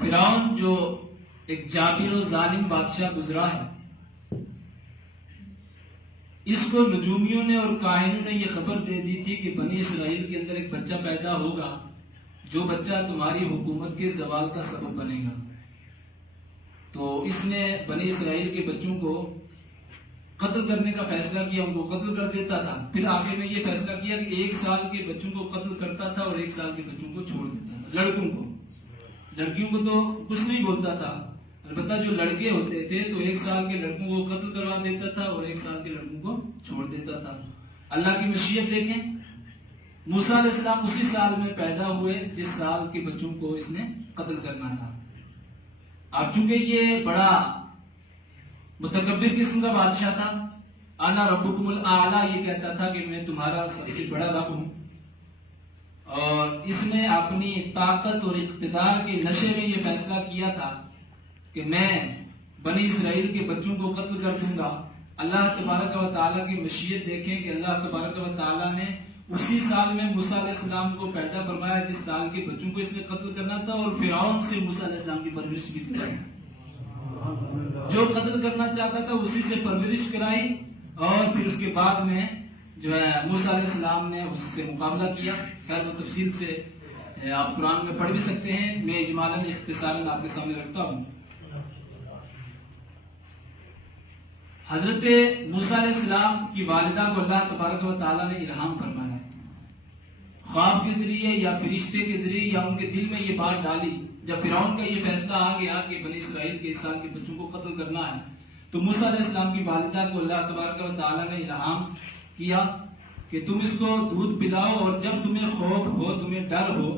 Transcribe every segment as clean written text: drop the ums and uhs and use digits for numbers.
فرعون جو ایک جابر و ظالم بادشاہ گزرا ہے، اس کو نجومیوں نے اور کاہنوں نے یہ خبر دے دی تھی کہ بنی اسرائیل کے اندر ایک بچہ پیدا ہوگا جو بچہ تمہاری حکومت کے زوال کا سبب بنے گا۔ تو اس نے بنی اسرائیل کے بچوں کو قتل کرنے کا فیصلہ کیا، ان کو قتل کر دیتا تھا، پھر آخر میں یہ فیصلہ کیا کہ 1 سال کے بچوں کو قتل کرتا تھا اور 1 سال کے بچوں کو چھوڑ دیتا تھا۔ لڑکیوں کو تو کچھ نہیں بولتا تھا، البتہ جو لڑکے ہوتے تھے تو 1 سال کے لڑکوں کو قتل کروا دیتا تھا اور 1 سال کے لڑکوں کو چھوڑ دیتا تھا۔ اللہ کی مشیت دیکھیں، موسیٰ علیہ السلام اسی سال میں پیدا ہوئے جس سال کے بچوں کو اس نے قتل کرنا تھا۔ اب چونکہ یہ بڑا متکبر قسم کا بادشاہ تھا، انا ربکم الاعلی، یہ کہتا تھا کہ میں تمہارا سب سے بڑا رب ہوں، اور اس نے اپنی طاقت اور اقتدار کے نشے میں یہ فیصلہ کیا تھا کہ میں بنی اسرائیل کے بچوں کو قتل کر دوں گا۔ اللہ تبارک و تعالیٰ کی مشیت دیکھیں کہ اللہ تبارک و تعالیٰ نے اسی سال میں موسیٰ علیہ السلام کو پیدا فرمایا جس سال کے بچوں کو اس نے قتل کرنا تھا، اور فرعون سے موسیٰ علیہ السلام کی پرورش بھی کرائی۔ جو قتل کرنا چاہتا تھا اسی سے پرورش کرائی، اور پھر اس کے بعد میں جو ہے موسیٰ علیہ السلام نے اس سے مقابلہ کیا۔ خیر وہ تفصیل سے آپ قرآن میں پڑھ بھی سکتے ہیں، میں اجمالاً اختصاراً آپ کے سامنے رکھتا ہوں۔ حضرت موسیٰ علیہ السلام کی والدہ کو اللہ تبارک و تعالیٰ نے الہام فرمایا، خواب کے ذریعے یا فرشتے کے ذریعے یا ان کے دل میں یہ بات ڈالی۔ جب فرعون کا یہ فیصلہ آ گیا کہ بنی اسرائیل کے 1 سال کے بچوں کو قتل کرنا ہے، تو موسیٰ علیہ السلام کی والدہ کو اللہ تبارک و تعالیٰ نے الہام کیا کہ تم اس کو دودھ پلاؤ، اور جب تمہیں خوف ہو، تمہیں ڈر ہو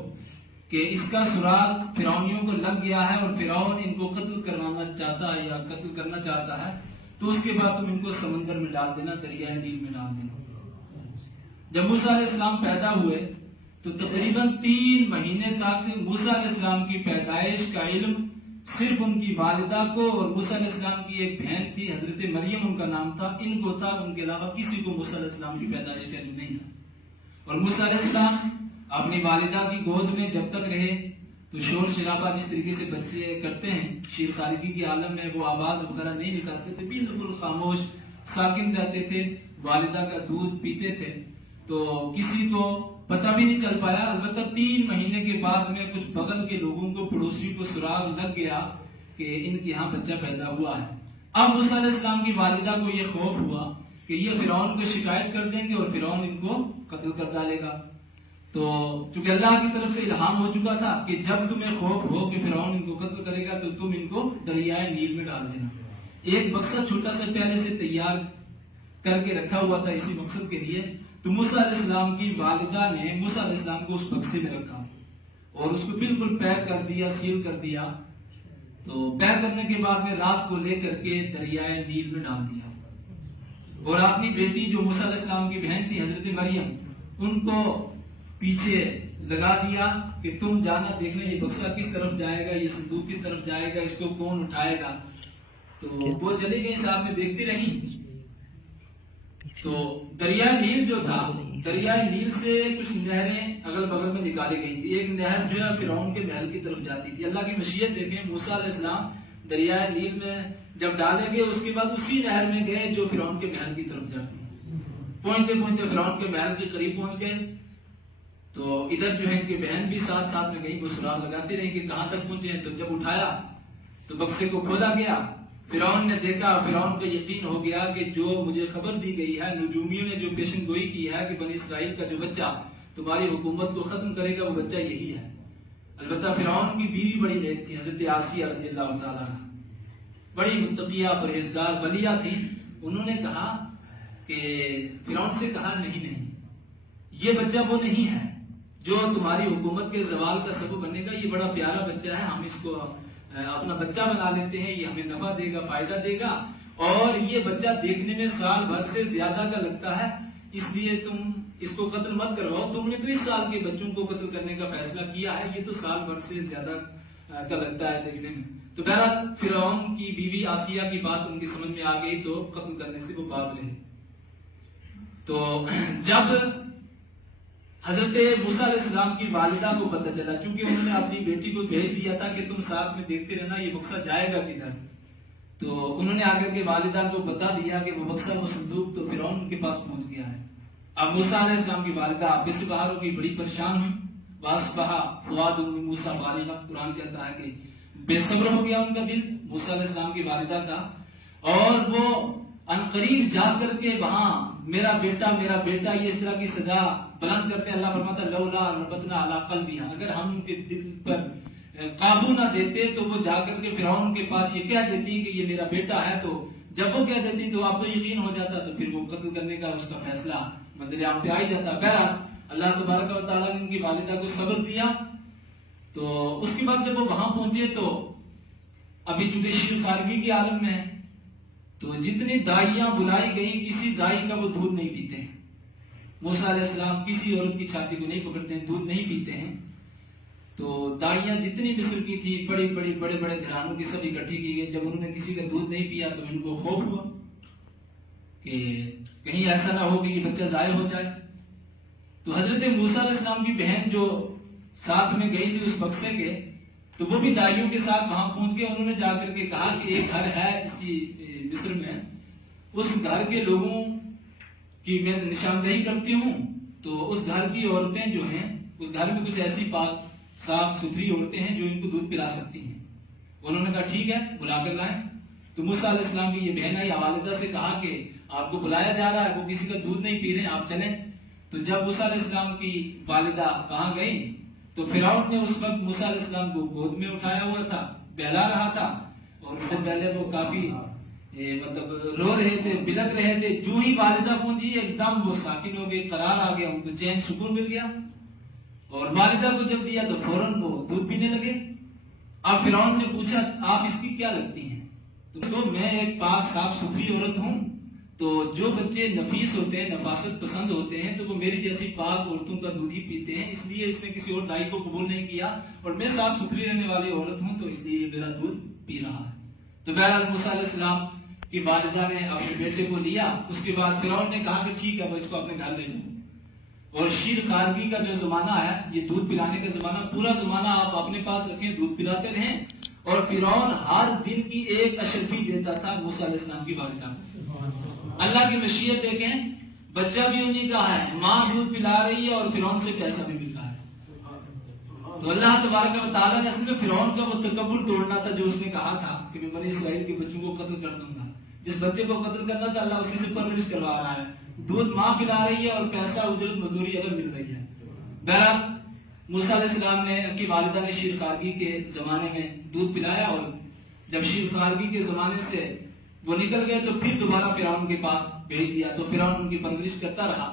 کہ اس کا سراغ فرعونیوں کو لگ گیا ہے اور فرعون ان کو قتل کروانا چاہتا ہے یا قتل کرنا چاہتا ہے، تو اس کے بعد تم ان کو سمندر میں ڈال دینا، دریائے نیل میں ڈال دینا۔ جب موسیٰ علیہ السلام پیدا ہوئے تو تقریباً 3 مہینے تک موسیٰ علیہ السلام کی پیدائش کا علم صرف ان کی والدہ کو اور موسیٰ علیہ السلام کی ایک بہن تھی حضرت مریم ان کا نام تھا، ان کو تھا، ان کے علاوہ کسی کو موسیٰ علیہ السلام کی پیدائش کا علم نہیں تھا۔ اور موسیٰ علیہ السلام اپنی والدہ کی گود میں جب تک رہے تو شور شرابہ جس طریقے سے بچے کرتے ہیں شیر خارجی کے عالم میں، وہ آواز وغیرہ نہیں نکالتے تھے، بالکل خاموش ساکن رہتے تھے، والدہ کا دودھ پیتے تھے، تو کسی کو پتہ بھی نہیں چل پایا۔ البتہ 3 مہینے کے بعد میں کچھ بغل کے لوگوں کو، پڑوسیوں کو سراغ لگ گیا کہ ان کے ہاں بچہ پیدا ہوا ہے۔ اب موسیٰ علیہ السلام کی والدہ کو یہ خوف ہوا کہ یہ فرعون کو شکایت کر دیں گے اور فرعون ان کو قتل کر ڈالے گا۔ تو چونکہ اللہ کی طرف سے الہام ہو چکا تھا کہ جب تمہیں خوف ہو کہ فرعون ان کو قتل کرے گا تو تم ان کو دریائے نیل میں ڈال دینا۔ ایک مقصد چھوٹا سا پہلے سے تیار کر کے رکھا ہوا تھا اسی مقصد کے لیے۔ تو موسیٰ علیہ السلام کی والدہ نے موسیٰ علیہ السلام کو اس بکسے میں رکھا اور اس کو بالکل پیک کر دیا، سیل کر دیا۔ تو پیک کرنے کے بعد میں رات کو لے کر کے دریائے نیل میں ڈال دیا، اور اپنی بیٹی جو موسیٰ علیہ السلام کی بہن تھی حضرت مریم، ان کو پیچھے لگا دیا کہ تم جانا دیکھنا یہ بکسا کس طرف جائے گا، یہ صندوق کس طرف جائے گا، اس کو کون اٹھائے گا۔ تو وہ چلی گئی، ساتھ میں دیکھتی رہی۔ تو دریائے نیل جو تھا، دریائے نیل سے کچھ نہریں اگل بغل میں نکالی گئی تھی۔ ایک نہر جو ہے فرعون کے محل کی طرف جاتی تھی۔ اللہ کی مشیت دیکھیں، موسیٰ علیہ السلام دریائے نیل میں جب ڈالے گئے اس کے بعد اسی نہر میں گئے جو فرعون کے محل کی طرف جاتی ہے۔ پہنچتے پہنچتے فرعون کے محل کے قریب پہنچ گئے تو ادھر جو ہے ان کی بہن بھی ساتھ ساتھ میں گئی، وہ سراغ لگاتی رہی کہ کہاں تک پہنچے ہیں۔ تو جب اٹھایا تو بکسے کو کھولا گیا، فرعون نے دیکھا، فرعون کو یقین ہو گیا کہ جو مجھے خبر دی گئی ہے، نجومیوں نے جو پیشن گوئی کی ہے کہ بنی اسرائیل کا جو بچہ تمہاری حکومت کو ختم کرے گا وہ بچہ یہی ہے۔ البتہ فرعون کی بیوی بڑی نیک تھی، حضرت آسیہ رضی اللہ تعالیٰ عنہ، بڑی متقیہ پرہیزگار ولیہ تھی۔ انہوں نے کہا کہ فرعون سے کہا نہیں، یہ بچہ وہ نہیں ہے جو تمہاری حکومت کے زوال کا سبب بنے گا، یہ بڑا پیارا بچہ ہے، ہم اس کو اپنا بچہ بنا لیتے ہیں، یہ ہمیں نفع دے گا، فائدہ دے گا، اور یہ بچہ دیکھنے میں سال بھر سے زیادہ کا لگتا ہے، اس لیے تم اس کو قتل مت کرواؤ۔ تم نے تو اس سال کے بچوں کو قتل کرنے کا فیصلہ کیا ہے، یہ تو سال بھر سے زیادہ کا لگتا ہے دیکھنے میں۔ تو بہرحال فرعون کی بیوی آسیہ کی بات ان کی سمجھ میں آ گئی تو قتل کرنے سے وہ باز رہے۔ تو جب حضرت موسیٰ علیہ السلام کی والدہ کو پتہ چلا، چونکہ انہوں نے اپنی بیٹی کو بھیج دیا تھا کہ تم ساتھ میں دیکھتے رہنا یہ بکسا جائے گا کدھر، تو انہوں نے آ کر کے والدہ کو بتا دیا کہ وہ بکسا، وہ صندوق تو فرعون کے پاس پہنچ گیا ہے۔ اب موسیٰ علیہ السلام کی والدہ آپے سے باہر ہو گئی، بڑی پریشان ہوئی۔ وَأَصْبَحَ فُؤَادُ أُمِّ مُوسَىٰ فَارِغًا، قرآن کہتا ہے کہ بے صبر ہو گیا ان کا دل موسیٰ علیہ السلام کی والدہ کا، اور وہ عنقریب جا کر کے وہاں میرا بیٹا یہ اس طرح کی سزا بلند کرتے ہیں۔ اللہ فرماتا ہے لولا ربطنا علی قلبها، اگر ہم ان کے دل پر قابو نہ دیتے تو وہ جا کر کے فرعون کے پاس یہ کہہ دیتی کہ یہ میرا بیٹا ہے، تو جب وہ کہہ دیتی تو اب تو یقین ہو جاتا، تو پھر وہ قتل کرنے کا اس کا فیصلہ منزل عام پہ آ ہی جاتا۔ بہرحال اللہ تبارک و تعالیٰ نے ان کی والدہ کو صبر دیا۔ تو اس کے بعد جب وہ وہاں پہنچے تو ابھی چونکہ شیر خارگی کی عالم میں ہے، تو جتنی دائیاں بلائی گئی کسی دائی کا وہ دودھ نہیں پیتے ہیں۔ موسیٰ علیہ السلام کسی عورت کی چھاتی کو نہیں پکڑتے ہیں، دودھ نہیں پیتے ہیں۔ تو دائیاں جتنی مصر کی تھی، بڑے بڑے گھرانوں کی سب اکٹھی کی گئی۔ جب انہوں نے کسی کا دودھ نہیں پیا تو ان کو خوف ہوا کہ کہیں ایسا نہ ہو کہ یہ بچہ ضائع ہو جائے۔ تو حضرت موسیٰ علیہ السلام کی بہن جو ساتھ میں گئی تھی اس بکسے کے، تو وہ بھی دائیوں کے ساتھ وہاں پہنچ گئے۔ انہوں نے جا کر کے کہا کہ ایک گھر ہے اسی مصر میں، اس گھر کے لوگوں کی میں نشاندہی کرتی ہوں، تو اس گھر کی عورتیں جو ہیں، اس گھر میں کچھ ایسی پاک صاف ستھری عورتیں ہیں جو ان کو دودھ پلا سکتی ہیں۔ انہوں نے کہا ٹھیک ہے، بلا کر لائیں۔ تو موسیٰ علیہ السلام کی یہ بہن آئی، والدہ سے کہا کہ آپ کو بلایا جا رہا ہے، وہ کسی کا دودھ نہیں پی رہے ہیں، آپ چلیں۔ تو جب موسیٰ علیہ السلام کی والدہ وہاں گئی تو فرعون نے اس وقت موسیٰ علیہ السلام کو گود میں اٹھایا ہوا تھا، بہلا رہا تھا، اور اس سے پہلے وہ کافی مطلب رو رہے تھے، بلک رہے تھے۔ جو ہی والدہ پہنچی ایک دم وہ ساکن ہو گئی، قرار آ گیا، ان کو چین سکون مل گیا، اور والدہ کو جب دیا تو فوراً وہ دودھ پینے لگے۔ اب فرعون نے پوچھا آپ اس کی کیا لگتی ہیں؟ تو میں ایک پاک صاف ستھری عورت ہوں، تو جو بچے نفیس ہوتے ہیں، نفاست پسند ہوتے ہیں، تو وہ میری جیسی پاک عورتوں کا دودھ ہی پیتے ہیں، اس لیے اس نے کسی اور دائی کو قبول نہیں کیا، اور میں صاف ستھری رہنے والی عورت ہوں تو اس لیے یہ میرا دودھ پی رہا ہے۔ تو بہرحال موسیٰ علیہ السلام کی والدہ نے اپنے بیٹے کو لیا۔ اس کے بعد فرعون نے کہا کہ ٹھیک ہے، وہ اس کو اپنے گھر لے جاؤ۔ اور شیر خارگی کا جو زمانہ ہے، یہ دودھ پلانے کا زمانہ، پورا زمانہ آپ اپنے پاس رکھیں، دودھ پلاتے رہیں، اور فرعون ہر دن کی ایک اشرفی دیتا تھا موسیٰ علیہ السلام کی والدہ کو۔ اللہ کی مشیت دیکھیں، بچہ بھی انہی کا ہے، ماں دودھ پلا رہی ہے اور فرعون سے پیسہ بھی مل رہا ہے۔ تو اللہ تبارک و تعالیٰ نے اصل میں فرعون کا وہ تکبر توڑنا تھا جو اس نے کہا تھا کہ میں بنی اسرائیل کے بچوں کو قتل کر دوں گا۔ جس بچے کو قتل کرنا تھا اللہ اسی سے پرورش کروا رہا ہے، دودھ ماں پلا رہی ہے اور پیسہ اجرت مزدوری الگ مل رہی ہے۔ بہرحال موسیٰ علیہ السلام نے کی والدہ نے شیر خارگی کے زمانے میں دودھ پلایا، اور جب شیر خارگی کے زمانے سے وہ نکل گئے تو پھر دوبارہ فرعون کے پاس بھیج دیا۔ تو فرعون ان کی پرورش کرتا رہا،